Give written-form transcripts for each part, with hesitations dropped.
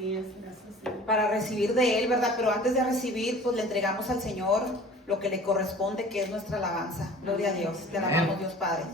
Así es, gracias. Para recibir de Él, ¿verdad? Pero antes de recibir, pues le entregamos al Señor lo que le corresponde, que es nuestra alabanza. Gloria a Dios. Te alabamos, Dios Padre.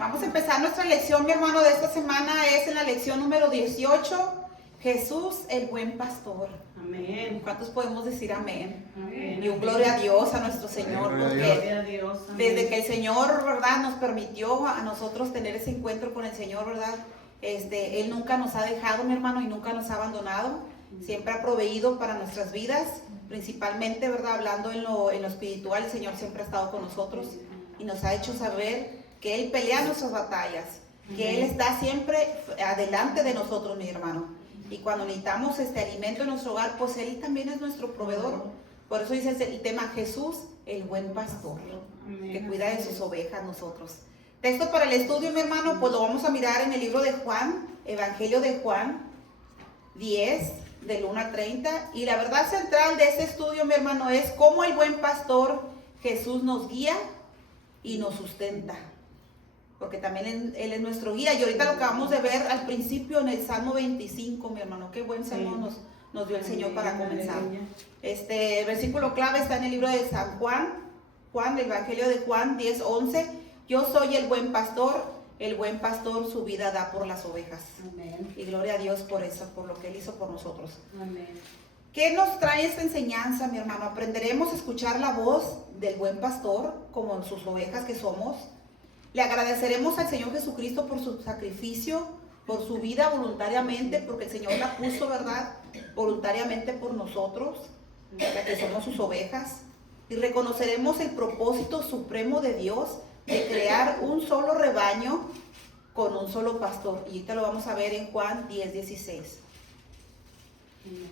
Vamos a empezar nuestra lección, mi hermano, de esta semana. Es en la lección número 18. Jesús, el buen pastor. Amén. ¿Cuántos podemos decir amén? Amén. Y un gloria a Dios, a nuestro Señor, porque Gloria a Dios. Amén. desde que el Señor, ¿verdad?, nos permitió a nosotros tener ese encuentro con el Señor, ¿verdad? Él nunca nos ha dejado, mi hermano, y nunca nos ha abandonado. Siempre ha proveído para nuestras vidas, principalmente, ¿verdad?, hablando en lo espiritual. El Señor siempre ha estado con nosotros y nos ha hecho saber que Él pelea nuestras batallas, que Él está siempre adelante de nosotros, mi hermano. Y cuando necesitamos alimento en nuestro hogar, pues Él también es nuestro proveedor. Por eso dice el tema: Jesús, el buen pastor, que cuida de sus ovejas nosotros. Texto para el estudio, mi hermano, pues lo vamos a mirar en el libro de Juan, Evangelio de Juan 10, del 1 al 30. Y la verdad central de este estudio, mi hermano, es cómo el buen pastor Jesús nos guía y nos sustenta. Porque también Él es nuestro guía. Y ahorita lo acabamos de ver al principio en el Salmo 25, mi hermano. Qué buen salmo nos dio el Señor para comenzar. El versículo clave está en el libro de San Juan, el Evangelio de Juan 10, 11. Yo soy el buen pastor su vida da por las ovejas. Amén. Y gloria a Dios por eso, por lo que Él hizo por nosotros. Amén. ¿Qué nos trae esta enseñanza, mi hermano? Aprenderemos a escuchar la voz del buen pastor, como sus ovejas que somos. Le agradeceremos al Señor Jesucristo por su sacrificio, por su vida voluntariamente, porque el Señor la puso, ¿verdad?, voluntariamente por nosotros, ya que somos sus ovejas. Y reconoceremos el propósito supremo de Dios de crear un solo rebaño con un solo pastor. Y ahorita lo vamos a ver en Juan 10, 16.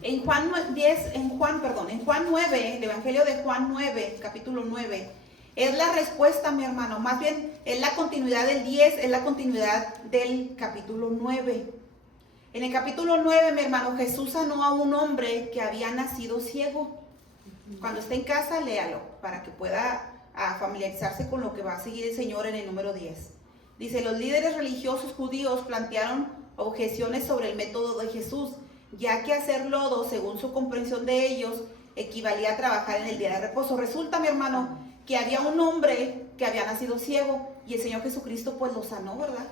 En Juan 9, el Evangelio de Juan 9, capítulo 9, es la respuesta, mi hermano, más bien es la continuidad del 10, es la continuidad del capítulo 9. En el capítulo 9, mi hermano, Jesús sanó a un hombre que había nacido ciego. Cuando esté en casa, léalo, para que pueda familiarizarse con lo que va a seguir el Señor en el número 10. Dice: los líderes religiosos judíos plantearon objeciones sobre el método de Jesús, ya que hacer lodo, según su comprensión de ellos, equivalía a trabajar en el día de reposo. Resulta, mi hermano, que había un hombre que había nacido ciego y el Señor Jesucristo pues lo sanó, ¿verdad?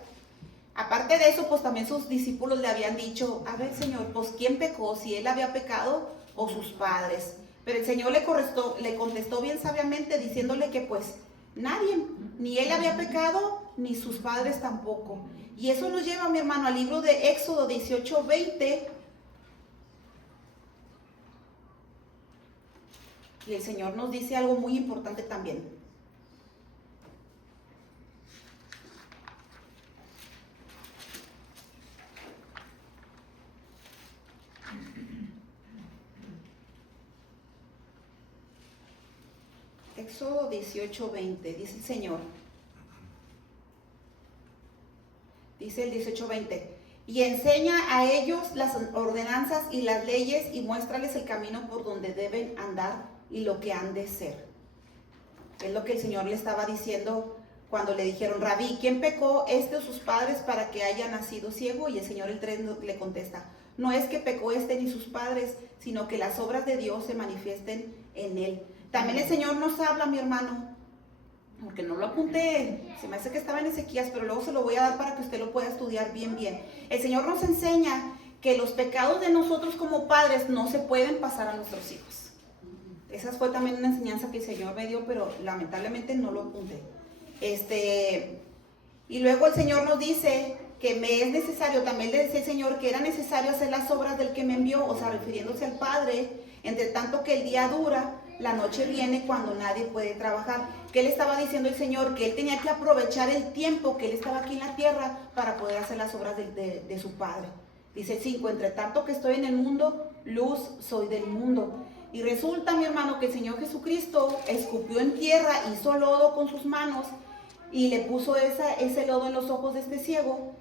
Aparte de eso, pues también sus discípulos le habían dicho: a ver, Señor, pues ¿quién pecó? ¿Si él había pecado o sus padres? Pero el Señor le contestó bien sabiamente, diciéndole que pues nadie, ni él había pecado, ni sus padres tampoco. Y eso nos lleva, mi hermano, al libro de Éxodo 18, 20. Y el Señor nos dice algo muy importante también. Éxodo 18, 20, dice el Señor. Dice el 18, 20. Y enseña a ellos las ordenanzas y las leyes y muéstrales el camino por donde deben andar y lo que han de ser. Es lo que el Señor le estaba diciendo cuando le dijeron: Rabí, ¿quién pecó, este o sus padres, para que haya nacido ciego? Y el Señor el 3 le contesta: no es que pecó este ni sus padres, sino que las obras de Dios se manifiesten en él. También el Señor nos habla, mi hermano, porque no lo apunté, se me hace que estaba en Ezequías, pero luego se lo voy a dar para que usted lo pueda estudiar bien. El Señor nos enseña que los pecados de nosotros como padres no se pueden pasar a nuestros hijos. Esa fue también una enseñanza que el Señor me dio, pero lamentablemente no lo apunté. Y luego el Señor nos dice que me es necesario, también le decía el Señor que era necesario hacer las obras del que me envió, o sea, refiriéndose al Padre, entre tanto que el día dura, la noche viene cuando nadie puede trabajar. ¿Qué le estaba diciendo el Señor? Que Él tenía que aprovechar el tiempo que Él estaba aquí en la tierra para poder hacer las obras de su Padre. Dice el 5, entre tanto que estoy en el mundo, luz soy del mundo. Y resulta, mi hermano, que el Señor Jesucristo escupió en tierra, hizo lodo con sus manos y le puso ese lodo en los ojos de este ciego.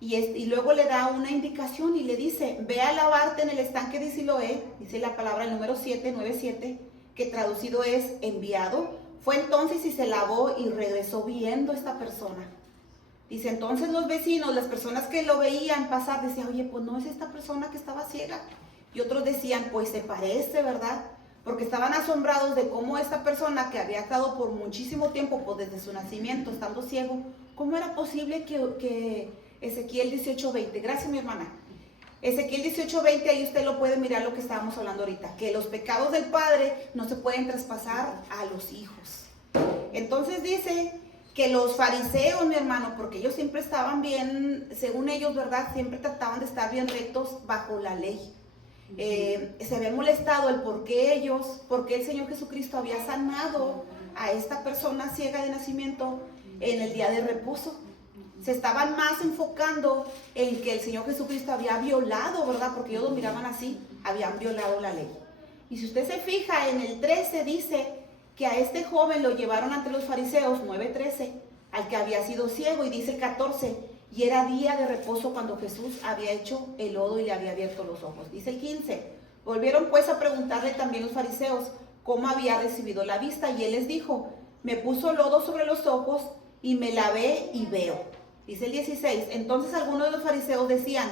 Y luego le da una indicación y le dice: ve a lavarte en el estanque de Siloé, dice la palabra el número 7, 9-7, que traducido es enviado. Fue entonces y se lavó y regresó viendo esta persona. Dice, entonces los vecinos, las personas que lo veían pasar, decían, oye, pues no es esta persona que estaba ciega. Y otros decían, pues se parece, ¿verdad? Porque estaban asombrados de cómo esta persona que había estado por muchísimo tiempo, pues desde su nacimiento, estando ciego, ¿cómo era posible que Ezequiel 18:20, gracias mi hermana, Ezequiel 18:20, ahí usted lo puede mirar lo que estábamos hablando ahorita, que los pecados del padre no se pueden traspasar a los hijos. Entonces dice que los fariseos, mi hermano, porque ellos siempre estaban bien, según ellos, ¿verdad? Siempre trataban de estar bien rectos bajo la ley. Se había molestado el por qué el Señor Jesucristo había sanado a esta persona ciega de nacimiento en el día de reposo. Se estaban más enfocando en que el Señor Jesucristo había violado, ¿verdad? Porque ellos lo miraban así, habían violado la ley. Y si usted se fija, en el 13 dice que a este joven lo llevaron ante los fariseos, 9:13, al que había sido ciego, y dice el 14, y era día de reposo cuando Jesús había hecho el lodo y le había abierto los ojos. Dice el 15, volvieron pues a preguntarle también los fariseos cómo había recibido la vista, y él les dijo, me puso lodo sobre los ojos y me lavé y veo. Dice el 16, entonces algunos de los fariseos decían,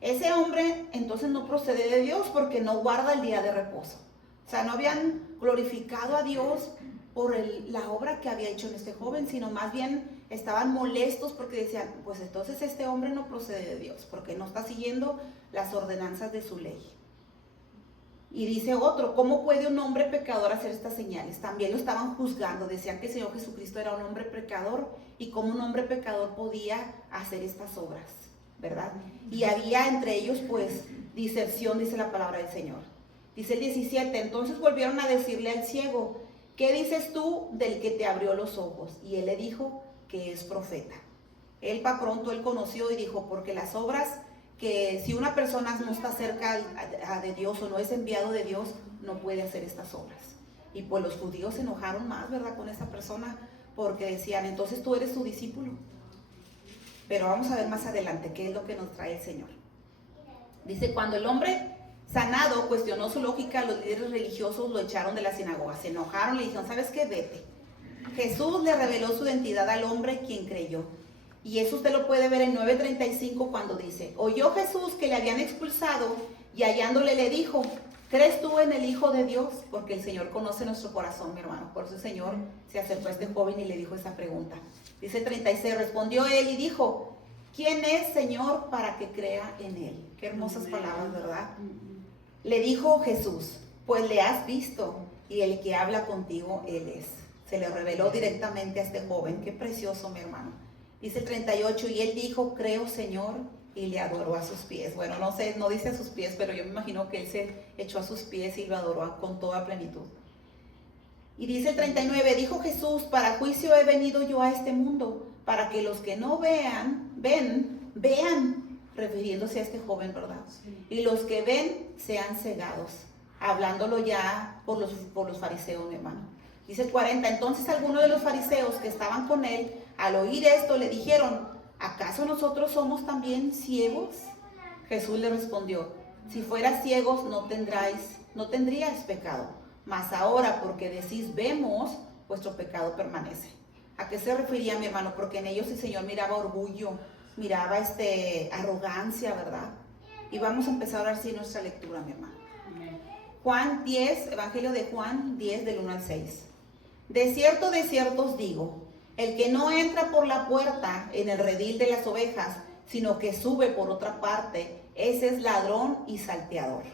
ese hombre entonces no procede de Dios porque no guarda el día de reposo. O sea, no habían glorificado a Dios por la obra que había hecho en este joven, sino más bien estaban molestos porque decían, pues entonces este hombre no procede de Dios, porque no está siguiendo las ordenanzas de su ley. Y dice otro, ¿cómo puede un hombre pecador hacer estas señales? También lo estaban juzgando, decían que el Señor Jesucristo era un hombre pecador y cómo un hombre pecador podía hacer estas obras, ¿verdad? Y había entre ellos pues diserción, dice la palabra del Señor. Dice el 17, entonces volvieron a decirle al ciego, ¿qué dices tú del que te abrió los ojos? Y él le dijo que es profeta. Él para pronto él conoció y dijo, porque las obras que si una persona no está cerca de Dios o no es enviado de Dios, no puede hacer estas obras. Y pues los judíos se enojaron más, ¿verdad? Con esa persona, porque decían, entonces tú eres su discípulo. Pero vamos a ver más adelante qué es lo que nos trae el Señor. Dice, cuando el hombre sanado cuestionó su lógica, los líderes religiosos lo echaron de la sinagoga. Se enojaron, le dijeron, ¿sabes qué? Vete. Jesús le reveló su identidad al hombre, quien creyó. Y eso usted lo puede ver en 9:35 cuando dice, oyó Jesús que le habían expulsado y hallándole le dijo, ¿crees tú en el Hijo de Dios? Porque el Señor conoce nuestro corazón, mi hermano. Por eso el Señor se acercó a este joven y le dijo esa pregunta. Dice 36, respondió él y dijo, ¿quién es, Señor, para que crea en él? Qué hermosas palabras, ¿verdad? Le dijo Jesús, pues le has visto y el que habla contigo, él es. Se le reveló directamente a este joven. Qué precioso, mi hermano. Dice el 38, y él dijo, creo, Señor, y le adoró a sus pies. Bueno, no sé, no dice a sus pies, pero yo me imagino que él se echó a sus pies y lo adoró con toda plenitud. Y dice el 39, dijo Jesús, para juicio he venido yo a este mundo, para que los que no vean, vean, refiriéndose a este joven, ¿verdad? Sí. Y los que ven sean cegados, hablándolo ya por los fariseos, mi hermano. Dice el 40, entonces algunos de los fariseos que estaban con él, al oír esto, le dijeron, ¿acaso nosotros somos también ciegos? Jesús le respondió, si fueras ciegos no tendríais pecado, mas ahora porque decís vemos, vuestro pecado permanece. ¿A qué se refería, mi hermano? Porque en ellos el Señor miraba orgullo, miraba arrogancia, ¿verdad? Y vamos a empezar ahora sí nuestra lectura, mi hermano. Juan 10, Evangelio de Juan 10 del 1 al 6. De cierto os digo, el que no entra por la puerta en el redil de las ovejas, sino que sube por otra parte, ese es ladrón y salteador.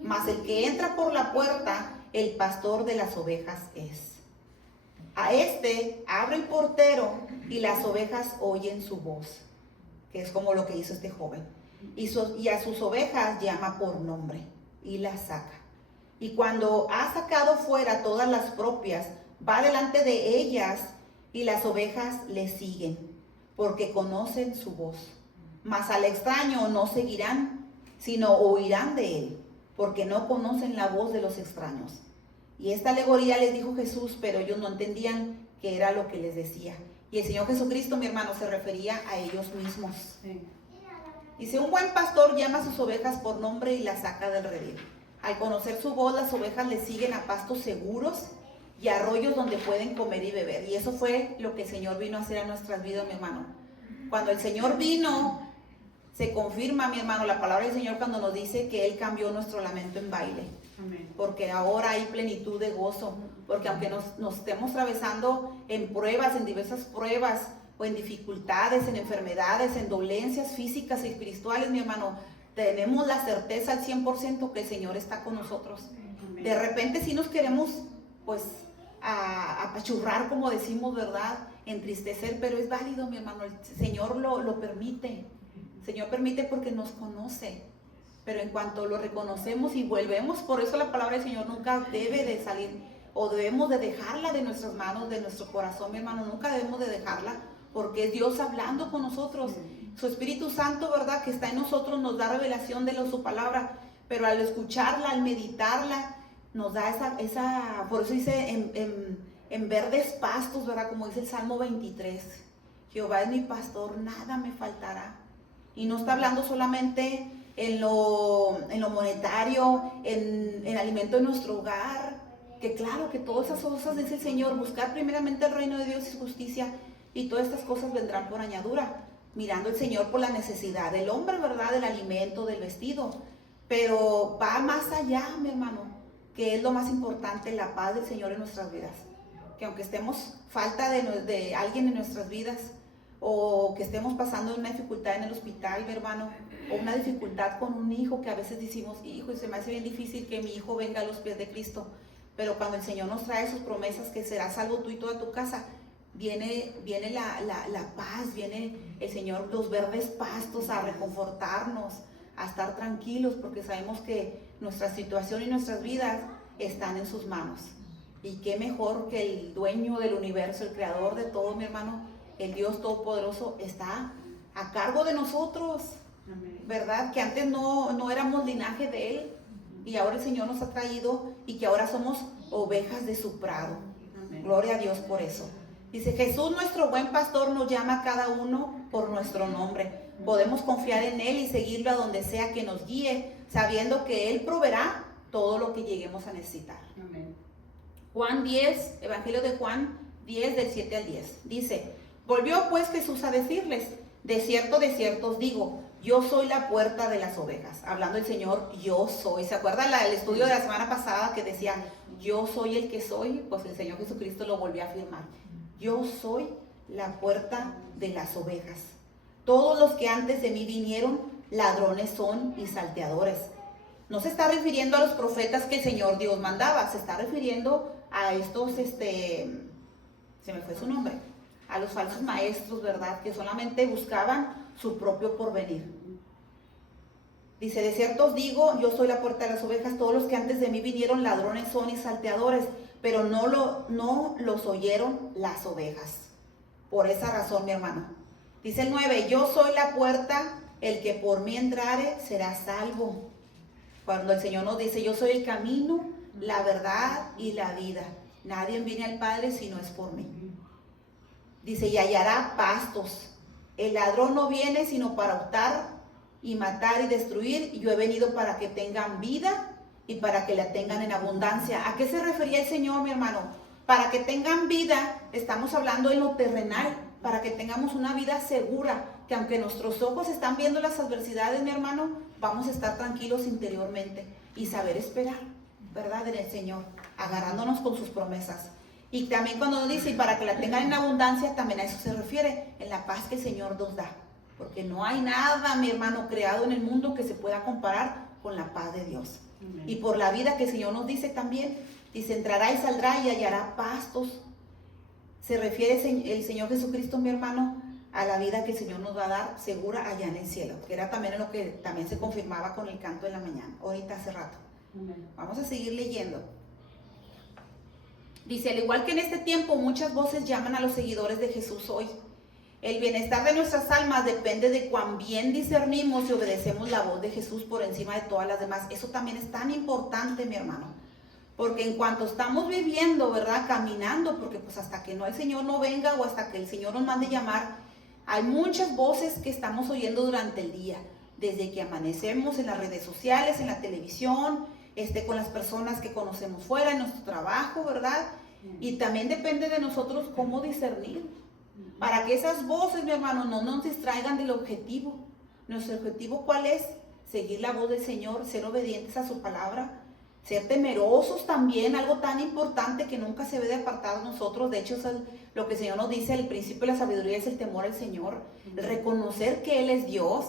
Mas el que entra por la puerta, el pastor de las ovejas es. A este abre el portero y las ovejas oyen su voz, que es como lo que hizo este joven. Y a sus ovejas llama por nombre y las saca. Y cuando ha sacado fuera todas las propias, va delante de ellas y las ovejas le siguen, porque conocen su voz. Mas al extraño no seguirán, sino oirán de él, porque no conocen la voz de los extraños. Y esta alegoría les dijo Jesús, pero ellos no entendían qué era lo que les decía. Y el Señor Jesucristo, mi hermano, se refería a ellos mismos. Sí. Dice, un buen pastor llama a sus ovejas por nombre y las saca del redil. Al conocer su voz, las ovejas le siguen a pastos seguros y arroyos donde pueden comer y beber. Y eso fue lo que el Señor vino a hacer a nuestras vidas, mi hermano. Cuando el Señor vino, se confirma, mi hermano, la palabra del Señor cuando nos dice que Él cambió nuestro lamento en baile. Amén. Porque ahora hay plenitud de gozo. Porque aunque nos estemos atravesando en pruebas, en diversas pruebas, o en dificultades, en enfermedades, en dolencias físicas y espirituales, mi hermano, tenemos la certeza al 100% que el Señor está con nosotros. Amén. De repente sí nos queremos, pues, apachurrar, como decimos, ¿verdad? Entristecer, pero es válido, mi hermano. El Señor lo permite. El Señor permite porque nos conoce. Pero en cuanto lo reconocemos y volvemos, por eso la palabra del Señor nunca debe de salir, o debemos de dejarla de nuestras manos, de nuestro corazón, mi hermano. Nunca debemos de dejarla, porque es Dios hablando con nosotros. Su Espíritu Santo, ¿verdad?, que está en nosotros, nos da revelación de su palabra, pero al escucharla, al meditarla, nos da esa por eso dice en verdes pastos, ¿verdad?, como dice el Salmo 23, Jehová es mi pastor, nada me faltará. Y no está hablando solamente en lo monetario, en el alimento de nuestro hogar, que claro, que todas esas cosas, dice el Señor, buscar primeramente el reino de Dios y su justicia, y todas estas cosas vendrán por añadidura, mirando el Señor por la necesidad del hombre, ¿verdad?, del alimento, del vestido. Pero va más allá, mi hermano, que es lo más importante, la paz del Señor en nuestras vidas. Que aunque estemos falta de alguien en nuestras vidas, o que estemos pasando una dificultad en el hospital, mi hermano, o una dificultad con un hijo, que a veces decimos, hijo, se me hace bien difícil que mi hijo venga a los pies de Cristo. Pero cuando el Señor nos trae sus promesas, que serás salvo tú y toda tu casa, viene la paz, viene el Señor, los verdes pastos, a reconfortarnos, a estar tranquilos, porque sabemos que nuestra situación y nuestras vidas están en sus manos. Y qué mejor que el dueño del universo, el creador de todo, mi hermano, el Dios Todopoderoso, está a cargo de nosotros. Amén. ¿Verdad? Que antes no éramos linaje de Él, y ahora el Señor nos ha traído, y que ahora somos ovejas de su prado. Amén. Gloria a Dios por eso. Dice, Jesús, nuestro buen pastor, nos llama a cada uno por nuestro nombre. Podemos confiar en Él y seguirlo a donde sea que nos guíe, sabiendo que Él proveerá todo lo que lleguemos a necesitar. Amén. Juan 10, Evangelio de Juan 10, del 7 al 10. Dice, volvió pues Jesús a decirles, de cierto os digo, yo soy la puerta de las ovejas. Hablando el Señor, yo soy. ¿Se acuerdan el estudio de la semana pasada que decía, yo soy el que soy? Pues el Señor Jesucristo lo volvió a afirmar. Yo soy la puerta de las ovejas. Todos los que antes de mí vinieron, ladrones son y salteadores. No se está refiriendo a los profetas que el Señor Dios mandaba, se está refiriendo a estos, se me fue su nombre, a los falsos maestros, ¿verdad?, que solamente buscaban su propio porvenir. Dice, de cierto os digo, yo soy la puerta de las ovejas, todos los que antes de mí vinieron, ladrones son y salteadores, pero no los oyeron las ovejas. Por esa razón, mi hermano. Dice el 9, yo soy la puerta, el que por mí entrare será salvo. Cuando el Señor nos dice, yo soy el camino, la verdad y la vida. Nadie viene al Padre si no es por mí. Dice, y hallará pastos. El ladrón no viene sino para hurtar y matar y destruir. Y yo he venido para que tengan vida y para que la tengan en abundancia. ¿A qué se refería el Señor, mi hermano? Para que tengan vida, estamos hablando en lo terrenal, para que tengamos una vida segura, que aunque nuestros ojos están viendo las adversidades, mi hermano, vamos a estar tranquilos interiormente y saber esperar, ¿verdad?, en el Señor, agarrándonos con sus promesas. Y también cuando nos dice, y para que la tengan en abundancia, también a eso se refiere, en la paz que el Señor nos da. Porque no hay nada, mi hermano, creado en el mundo que se pueda comparar con la paz de Dios. Amén. Y por la vida que el Señor nos dice también, dice, entrará y saldrá y hallará pastos. Se refiere el Señor Jesucristo, mi hermano, a la vida que el Señor nos va a dar segura allá en el cielo, que era también lo que también se confirmaba con el canto de la mañana, ahorita hace rato. Amén. Vamos a seguir leyendo. Dice, al igual que en este tiempo muchas voces llaman a los seguidores de Jesús hoy. El bienestar de nuestras almas depende de cuán bien discernimos y obedecemos la voz de Jesús por encima de todas las demás. Eso también es tan importante, mi hermano. Porque en cuanto estamos viviendo, ¿verdad?, caminando, porque pues hasta que no el Señor no venga o hasta que el Señor nos mande llamar, hay muchas voces que estamos oyendo durante el día. Desde que amanecemos en las redes sociales, en la televisión, con las personas que conocemos fuera, en nuestro trabajo, ¿verdad? Y también depende de nosotros cómo discernir. Para que esas voces, mi hermano, no nos distraigan del objetivo. Nuestro objetivo, ¿cuál es? Seguir la voz del Señor, ser obedientes a su palabra, ser temerosos también, algo tan importante que nunca se ve de apartado de nosotros. De hecho, es lo que el Señor nos dice, el principio de la sabiduría es el temor al Señor, el reconocer que Él es Dios.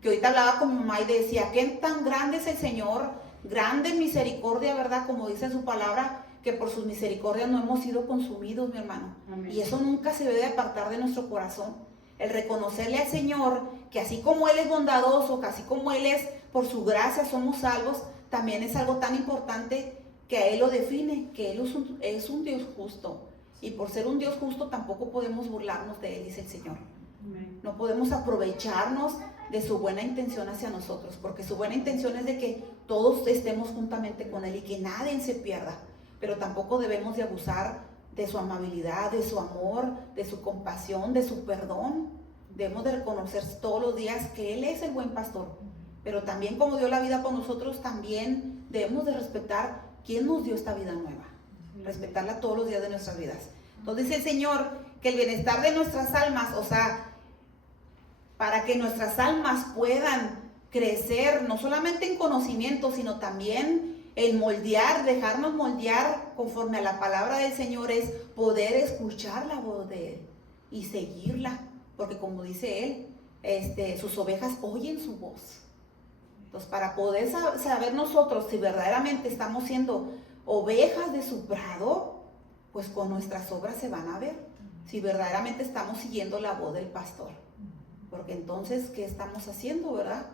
Que ahorita hablaba con mi mamá y decía, ¿qué tan grande es el Señor? Grande en misericordia, ¿verdad? Como dice su palabra, que por sus misericordias no hemos sido consumidos, mi hermano. Amén. Y eso nunca se debe apartar de nuestro corazón. El reconocerle al Señor que así como Él es bondadoso, que así como Él es, por su gracia somos salvos, también es algo tan importante que a Él lo define, que Él es un Dios justo. Y por ser un Dios justo tampoco podemos burlarnos de Él, dice el Señor. Amén. No podemos aprovecharnos de su buena intención hacia nosotros, porque su buena intención es de que todos estemos juntamente con Él y que nadie se pierda. Pero tampoco debemos de abusar de su amabilidad, de su amor, de su compasión, de su perdón. Debemos de reconocer todos los días que Él es el buen pastor. Pero también como dio la vida por nosotros, también debemos de respetar quién nos dio esta vida nueva. Respetarla todos los días de nuestras vidas. Entonces dice el Señor que el bienestar de nuestras almas, o sea, para que nuestras almas puedan crecer, no solamente en conocimiento, sino también en moldear, dejarnos moldear conforme a la palabra del Señor, es poder escuchar la voz de Él y seguirla, porque como dice Él, sus ovejas oyen su voz. Entonces, para poder saber nosotros si verdaderamente estamos siendo ovejas de su prado, pues con nuestras obras se van a ver, si verdaderamente estamos siguiendo la voz del pastor. Porque entonces, ¿qué estamos haciendo, verdad?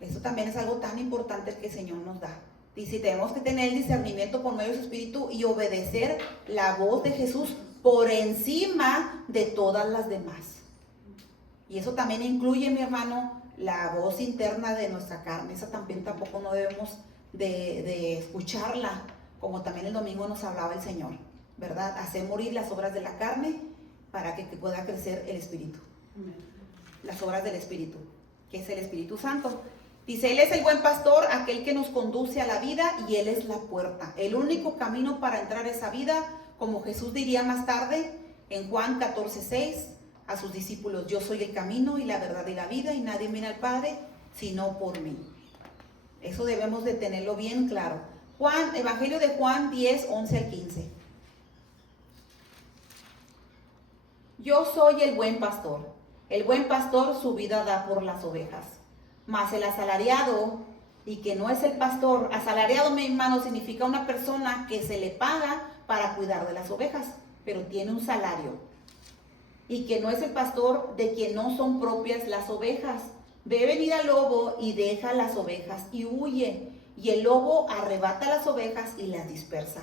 Eso también es algo tan importante que el Señor nos da. Dice, tenemos que tener el discernimiento por medio de su Espíritu y obedecer la voz de Jesús por encima de todas las demás. Y eso también incluye, mi hermano, la voz interna de nuestra carne. Esa también tampoco no debemos de escucharla, como también el domingo nos hablaba el Señor, ¿verdad? Hacer morir las obras de la carne para que pueda crecer el Espíritu. Amén. Las obras del Espíritu, que es el Espíritu Santo. Dice, Él es el buen pastor, aquel que nos conduce a la vida, y Él es la puerta. El único camino para entrar a esa vida, como Jesús diría más tarde en Juan 14:6 a sus discípulos, yo soy el camino y la verdad y la vida, y nadie viene al Padre sino por mí. Eso debemos de tenerlo bien claro. Evangelio de Juan 10:11-15. Yo soy el buen pastor. El buen pastor su vida da por las ovejas. Mas el asalariado, y que no es el pastor, asalariado, mi hermano, significa una persona que se le paga para cuidar de las ovejas, pero tiene un salario. Y que no es el pastor, de quien no son propias las ovejas. Ve venir al lobo y deja las ovejas y huye. Y el lobo arrebata las ovejas y las dispersa.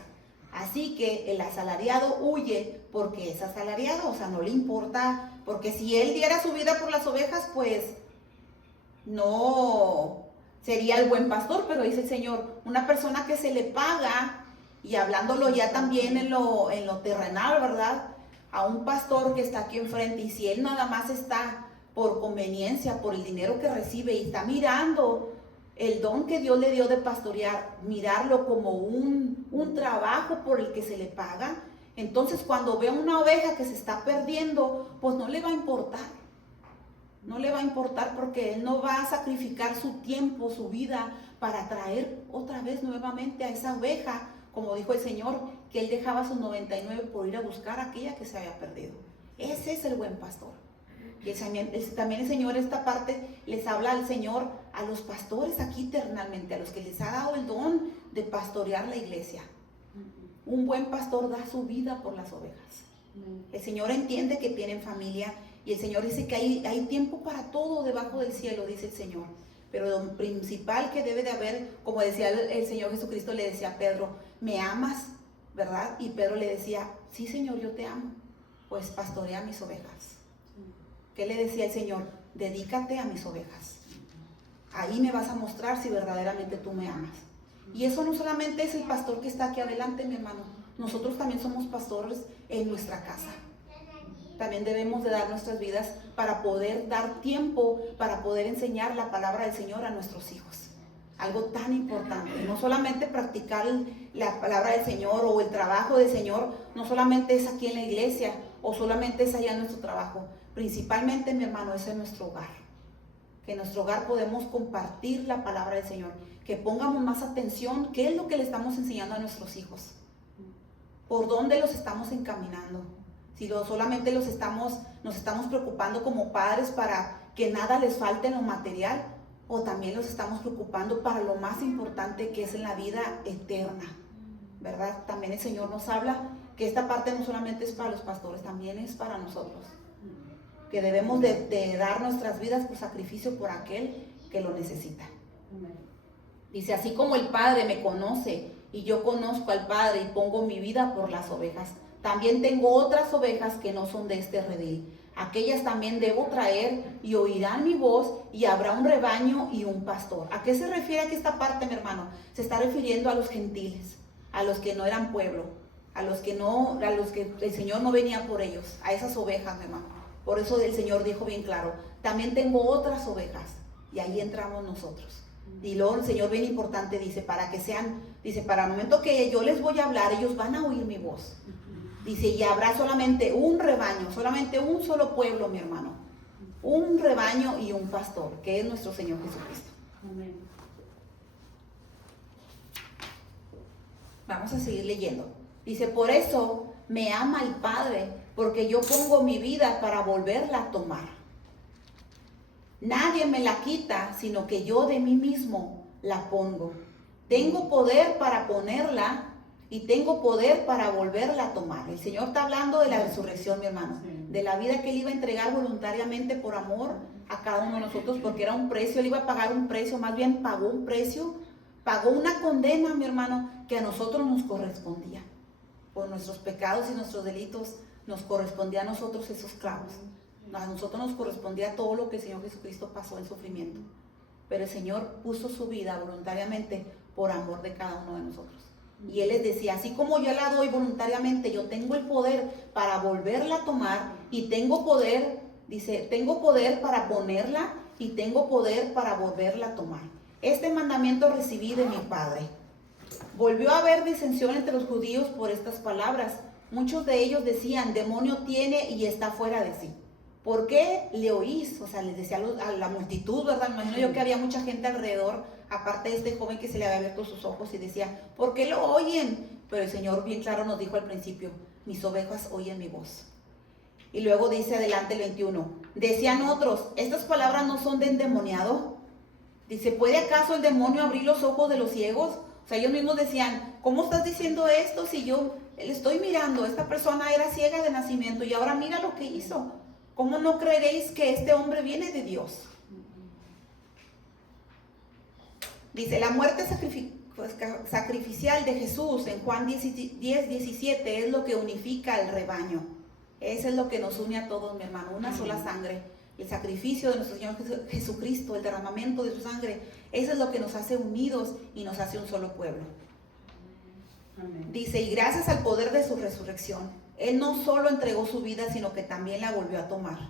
Así que el asalariado huye porque es asalariado, o sea, no le importa, porque si él diera su vida por las ovejas, pues no sería el buen pastor. Pero dice el Señor, una persona que se le paga, y hablándolo ya también en lo terrenal, ¿verdad? A un pastor que está aquí enfrente, y si él nada más está por conveniencia, por el dinero que recibe, y está mirando el don que Dios le dio de pastorear, mirarlo como un trabajo por el que se le paga, entonces cuando ve una oveja que se está perdiendo, pues no le va a importar. No le va a importar, porque él no va a sacrificar su tiempo, su vida, para traer otra vez nuevamente a esa oveja, como dijo el Señor, que él dejaba sus 99 por ir a buscar a aquella que se había perdido. Ese es el buen pastor. Y también el Señor, esta parte, les habla al Señor, a los pastores aquí eternamente, a los que les ha dado el don de pastorear la iglesia. Un buen pastor da su vida por las ovejas. El Señor entiende que tienen familia, y el Señor dice que hay tiempo para todo debajo del cielo, dice el Señor. Pero lo principal que debe de haber, como decía el Señor Jesucristo, le decía a Pedro, ¿me amas? ¿Verdad? Y Pedro le decía, sí, Señor, yo te amo, pues pastorea mis ovejas. ¿Qué le decía el Señor? Dedícate a mis ovejas. Ahí me vas a mostrar si verdaderamente tú me amas. Y eso no solamente es el pastor que está aquí adelante, mi hermano. Nosotros también somos pastores en nuestra casa. También debemos de dar nuestras vidas para poder dar tiempo, para poder enseñar la palabra del Señor a nuestros hijos. Algo tan importante. No solamente practicar la palabra del Señor o el trabajo del Señor, no solamente es aquí en la iglesia o solamente es allá en nuestro trabajo. Principalmente, mi hermano, es en nuestro hogar. Que en nuestro hogar podemos compartir la palabra del Señor. Que pongamos más atención, qué es lo que le estamos enseñando a nuestros hijos. Por dónde los estamos encaminando. Si solamente nos estamos preocupando como padres para que nada les falte en lo material, o también los estamos preocupando para lo más importante que es en la vida eterna, ¿verdad? También el Señor nos habla que esta parte no solamente es para los pastores, también es para nosotros, que debemos de dar nuestras vidas por sacrificio por aquel que lo necesita. Dice, así como el Padre me conoce y yo conozco al Padre y pongo mi vida por las ovejas, también tengo otras ovejas que no son de este redil. Aquellas también debo traer y oirán mi voz y habrá un rebaño y un pastor. ¿A qué se refiere aquí esta parte, mi hermano? Se está refiriendo a los gentiles, a los que no eran pueblo, a los que el Señor no venía por ellos, a esas ovejas, mi hermano. Por eso el Señor dijo bien claro, también tengo otras ovejas, y ahí entramos nosotros. Y luego el Señor bien importante dice, para el momento que yo les voy a hablar, ellos van a oír mi voz. Dice, y habrá solamente un rebaño, solamente un solo pueblo, mi hermano. Un rebaño y un pastor, que es nuestro Señor Jesucristo. Amén. Vamos a seguir leyendo. Dice, por eso me ama el Padre, porque yo pongo mi vida para volverla a tomar. Nadie me la quita, sino que yo de mí mismo la pongo. Tengo poder para ponerla y tengo poder para volverla a tomar. El Señor está hablando de la resurrección, mi hermano, de la vida que Él iba a entregar voluntariamente por amor a cada uno de nosotros, porque era un precio, Él iba a pagar un precio, más bien pagó un precio, pagó una condena, mi hermano, que a nosotros nos correspondía. Por nuestros pecados y nuestros delitos nos correspondía a nosotros esos clavos. A nosotros nos correspondía todo lo que el Señor Jesucristo pasó en sufrimiento. Pero el Señor puso su vida voluntariamente por amor de cada uno de nosotros. Y Él les decía, así como yo la doy voluntariamente, yo tengo el poder para volverla a tomar y tengo poder, dice, tengo poder para ponerla y tengo poder para volverla a tomar. Este mandamiento recibí de mi Padre. Volvió a haber disensión entre los judíos por estas palabras. Muchos de ellos decían, demonio tiene y está fuera de sí. ¿Por qué le oís? O sea, les decía a la multitud, ¿verdad? Me imagino yo que había mucha gente alrededor, aparte de este joven que se le había abierto sus ojos y decía, ¿por qué lo oyen? Pero el Señor bien claro nos dijo al principio, mis ovejas oyen mi voz. Y luego dice adelante el 21, decían otros, ¿estas palabras no son de endemoniado? Dice, ¿puede acaso el demonio abrir los ojos de los ciegos? O sea, ellos mismos decían, ¿cómo estás diciendo esto si yo le estoy mirando? Esta persona era ciega de nacimiento y ahora mira lo que hizo. ¿Cómo no creeréis que este hombre viene de Dios? Dice, la muerte sacrificial de Jesús en Juan 10:17 es lo que unifica al rebaño. Eso es lo que nos une a todos, mi hermano, una sola sangre. El sacrificio de nuestro Señor Jesucristo, el derramamiento de su sangre, eso es lo que nos hace unidos y nos hace un solo pueblo. Amén. Dice, y gracias al poder de su resurrección, Él no solo entregó su vida, sino que también la volvió a tomar.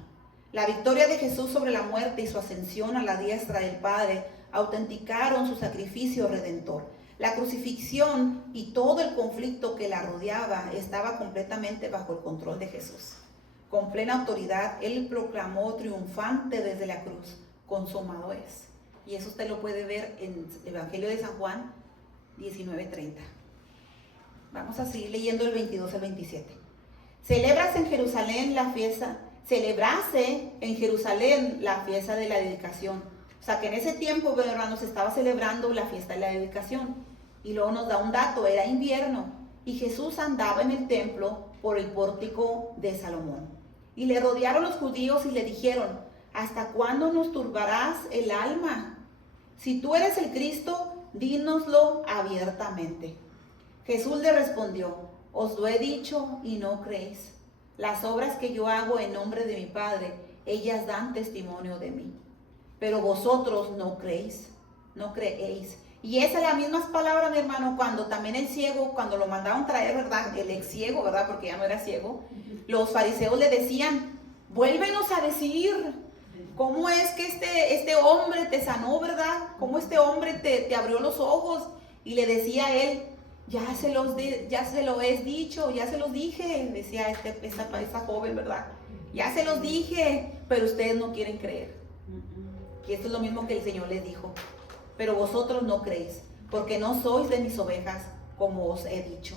La victoria de Jesús sobre la muerte y su ascensión a la diestra del Padre autenticaron su sacrificio redentor. La crucifixión y todo el conflicto que la rodeaba estaba completamente bajo el control de Jesús. Con plena autoridad, Él proclamó triunfante desde la cruz, consumado es. Y eso usted lo puede ver en el Evangelio de San Juan 19:30. Vamos a seguir leyendo el 22 al 27. Celebrase en Jerusalén la fiesta de la dedicación. O sea que en ese tiempo, hermanos, se estaba celebrando la fiesta de la dedicación. Y luego nos da un dato, era invierno. Y Jesús andaba en el templo por el pórtico de Salomón. Y le rodearon los judíos y le dijeron, ¿hasta cuándo nos turbarás el alma? Si tú eres el Cristo, dínoslo abiertamente. Jesús le respondió, os lo he dicho y no creéis. Las obras que yo hago en nombre de mi Padre, ellas dan testimonio de mí. Pero vosotros no creéis. Y esa es la misma palabra, mi hermano, cuando también el ciego, cuando lo mandaron traer, ¿verdad? El ex ciego, ¿verdad? Porque ya no era ciego. Los fariseos le decían, vuélvenos a decir, ¿cómo es que este hombre te sanó, verdad? ¿Cómo este hombre te abrió los ojos? Y le decía a él, ya se lo he dicho, ya se los dije, decía esta joven, ¿verdad? Ya se los dije, pero ustedes no quieren creer. Y esto es lo mismo que el Señor les dijo. Pero vosotros no creéis, porque no sois de mis ovejas, como os he dicho.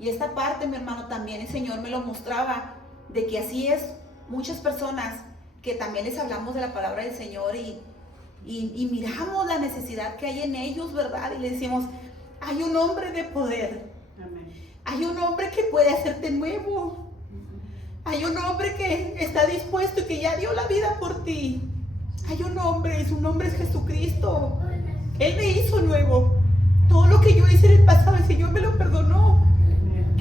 Y esta parte, mi hermano, también el Señor me lo mostraba, de que así es muchas personas que también les hablamos de la palabra del Señor y miramos la necesidad que hay en ellos, ¿verdad? Y le decimos, hay un hombre de poder. Amén. Hay un hombre que puede hacerte nuevo. Hay un hombre que está dispuesto y que ya dio la vida por ti. Hay un hombre, y su nombre es Jesucristo. Él me hizo nuevo. Todo lo que yo hice en el pasado, el Señor me lo perdonó.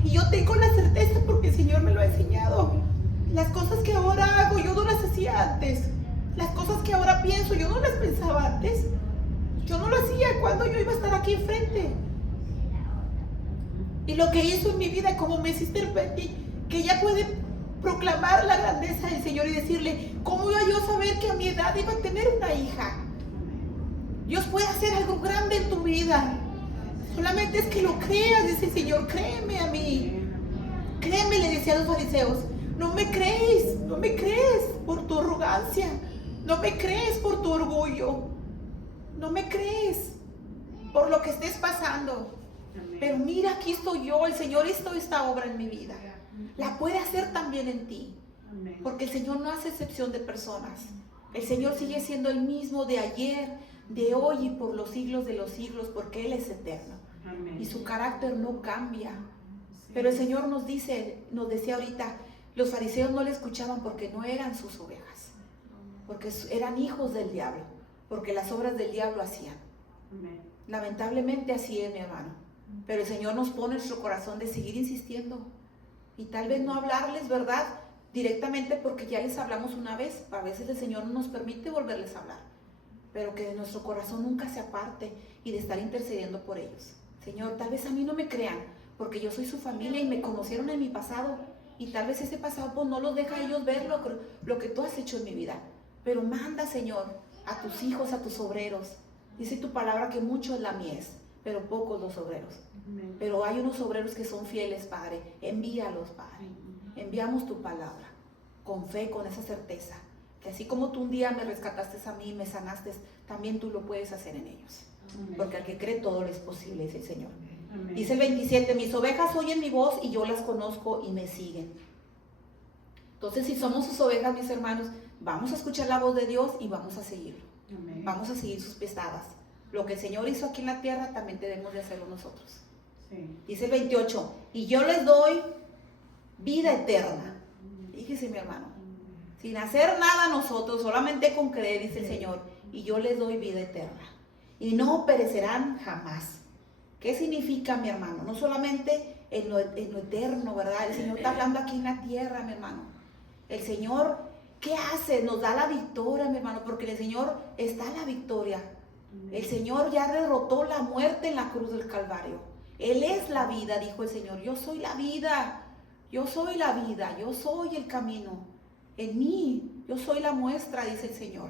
Y yo tengo la certeza porque el Señor me lo ha enseñado. Las cosas que ahora hago, yo no las hacía antes. Las cosas que ahora pienso, yo no las pensaba antes. Yo no lo hacía cuando yo iba a estar aquí enfrente. Y lo que hizo en mi vida, como me hiciste Betty, que ella puede proclamar la grandeza del Señor y decirle, ¿cómo iba yo a saber que a mi edad iba a tener una hija? Dios puede hacer algo grande en tu vida. Solamente es que lo creas, dice el Señor, créeme a mí. Créeme, le decía a los fariseos, no me crees por tu arrogancia, no me crees por tu orgullo, no me crees por lo que estés pasando. Pero mira, aquí estoy yo, el Señor hizo esta obra en mi vida. La puede hacer también en ti. Porque el Señor no hace excepción de personas. El Señor sigue siendo el mismo de ayer, de hoy y por los siglos de los siglos, porque Él es eterno. Y su carácter no cambia. Pero el Señor nos decía ahorita, los fariseos no le escuchaban porque no eran sus ovejas. Porque eran hijos del diablo. Porque las obras del diablo hacían. Lamentablemente así es, mi hermano. Pero el Señor nos pone en nuestro corazón de seguir insistiendo. Y tal vez no hablarles, ¿verdad?, directamente porque ya les hablamos una vez. A veces el Señor no nos permite volverles a hablar. Pero que de nuestro corazón nunca se aparte y de estar intercediendo por ellos. Señor, tal vez a mí no me crean, porque yo soy su familia y me conocieron en mi pasado. Y tal vez ese pasado pues no los deja a ellos ver lo que tú has hecho en mi vida. Pero manda, Señor, a tus hijos, a tus obreros. Dice tu palabra que mucho es la mies, pero pocos los obreros. Pero hay unos obreros que son fieles, Padre. Envíalos, Padre. Enviamos tu palabra con fe, con esa certeza, que así como tú un día me rescataste a mí, me sanaste, también tú lo puedes hacer en ellos. Porque al que cree todo le es posible, dice el Señor. Dice el 27, mis ovejas oyen mi voz y yo las conozco y me siguen. Entonces, si somos sus ovejas, mis hermanos, vamos a escuchar la voz de Dios y vamos a seguirlo. Vamos a seguir sus pisadas. Lo que el Señor hizo aquí en la tierra, también debemos de hacerlo nosotros. Dice el 28, y yo les doy vida eterna. Fíjese, mi hermano, sin hacer nada nosotros, solamente con creer, dice el Señor, y yo les doy vida eterna. Y no perecerán jamás. ¿Qué significa, mi hermano? No solamente en lo eterno, ¿verdad? El Señor está hablando aquí en la tierra, mi hermano. El Señor, ¿qué hace? Nos da la victoria, mi hermano, porque en el Señor está la victoria. El Señor ya derrotó la muerte en la cruz del Calvario. Él es la vida, dijo el Señor. Yo soy la vida, yo soy la vida, yo soy el camino. En mí, yo soy la muestra, dice el Señor.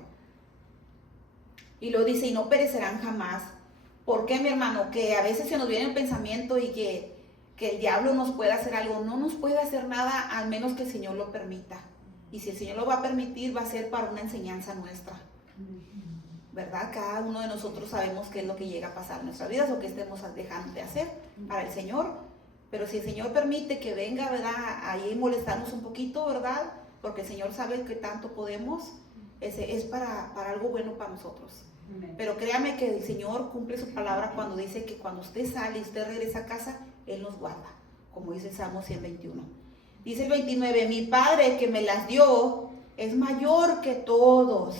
Y lo dice, y no perecerán jamás. ¿Por qué, mi hermano? Que a veces se nos viene el pensamiento y que el diablo nos pueda hacer algo. No nos puede hacer nada, al menos que el Señor lo permita. Y si el Señor lo va a permitir, va a ser para una enseñanza nuestra. ¿Verdad? Cada uno de nosotros sabemos qué es lo que llega a pasar en nuestras vidas o qué estemos dejando de hacer para el Señor. Pero si el Señor permite que venga, ¿verdad?, ahí molestarnos un poquito, ¿verdad?, porque el Señor sabe que tanto podemos, es para algo bueno para nosotros. Pero créame que el Señor cumple su palabra cuando dice que cuando usted sale y usted regresa a casa, Él nos guarda, como dice el Salmo 121. Dice el 29, mi Padre que me las dio es mayor que todos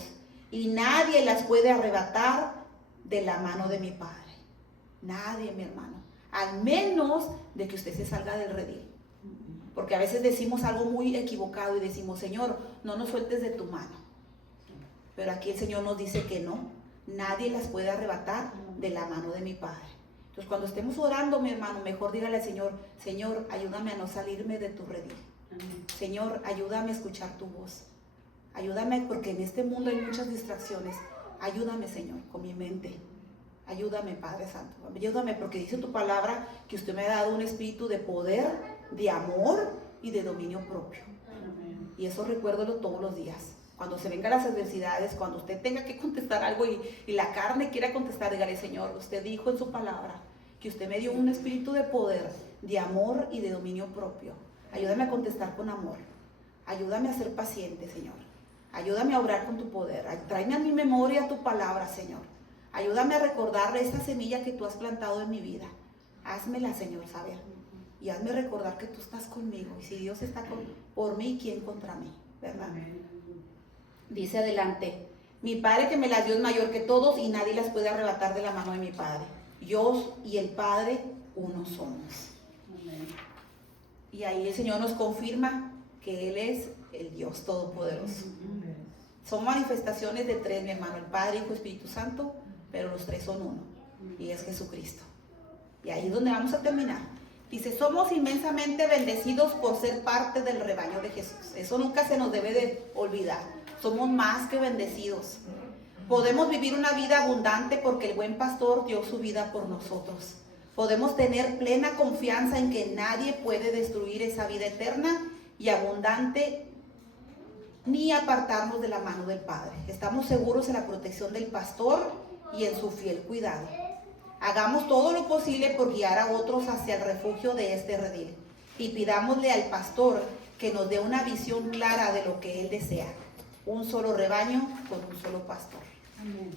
y nadie las puede arrebatar de la mano de mi Padre. Nadie, mi hermano, al menos de que usted se salga del redil. Porque a veces decimos algo muy equivocado y decimos, Señor, no nos sueltes de tu mano. Pero aquí el Señor nos dice que no, nadie las puede arrebatar de la mano de mi Padre. Entonces, cuando estemos orando, mi hermano, mejor dígale al Señor, Señor, ayúdame a no salirme de tu redil. Señor, ayúdame a escuchar tu voz. Ayúdame porque en este mundo hay muchas distracciones. Ayúdame, Señor, con mi mente. Ayúdame, Padre Santo. Ayúdame porque dice tu palabra que usted me ha dado un espíritu de poder, de amor y de dominio propio. Amén. Y eso recuérdelo todos los días. Cuando se vengan las adversidades, cuando usted tenga que contestar algo y la carne quiera contestar, dígale, Señor, usted dijo en su palabra que usted me dio un espíritu de poder, de amor y de dominio propio. Ayúdame a contestar con amor. Ayúdame a ser paciente, Señor. Ayúdame a obrar con tu poder. Tráeme a mi memoria tu palabra, Señor. Ayúdame a recordar esta semilla que tú has plantado en mi vida. Házmela, Señor, saber. Y hazme recordar que tú estás conmigo. Y si Dios está por mí, ¿quién contra mí? ¿Verdad? Dice adelante, mi Padre que me las dio es mayor que todos y nadie las puede arrebatar de la mano de mi Padre. Yo y el Padre uno somos. Amén. Y ahí el Señor nos confirma que Él es el Dios Todopoderoso. Son manifestaciones de tres, mi hermano, el Padre, Hijo, Espíritu Santo, pero los tres son uno, y es Jesucristo. Y ahí es donde vamos a terminar. Dice, somos inmensamente bendecidos por ser parte del rebaño de Jesús. Eso nunca se nos debe de olvidar. Somos más que bendecidos. Podemos vivir una vida abundante porque el buen pastor dio su vida por nosotros. Podemos tener plena confianza en que nadie puede destruir esa vida eterna y abundante ni apartarnos de la mano del Padre. Estamos seguros en la protección del pastor y en su fiel cuidado. Hagamos todo lo posible por guiar a otros hacia el refugio de este redil y pidámosle al pastor que nos dé una visión clara de lo que él desea. Un solo rebaño con un solo pastor. Amén.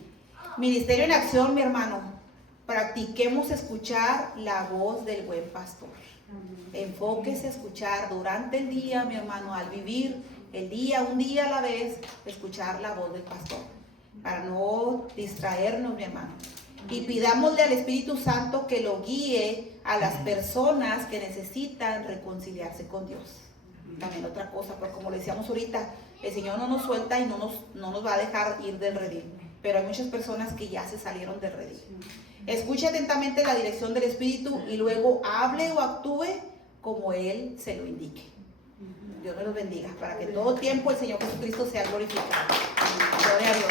Ministerio en acción, mi hermano. Practiquemos escuchar la voz del buen pastor. Enfóquese a escuchar durante el día, mi hermano, al vivir el día, un día a la vez, escuchar la voz del pastor, para no distraernos, mi hermano. Y pidámosle al Espíritu Santo que lo guíe a las personas que necesitan reconciliarse con Dios. También otra cosa, pues como le decíamos ahorita, el Señor no nos suelta y no nos va a dejar ir del redil, pero hay muchas personas que ya se salieron del redil. Escuche atentamente la dirección del Espíritu y luego hable o actúe como Él se lo indique. Dios me los bendiga, para que en todo tiempo el Señor Jesucristo sea glorificado. Gloria a Dios.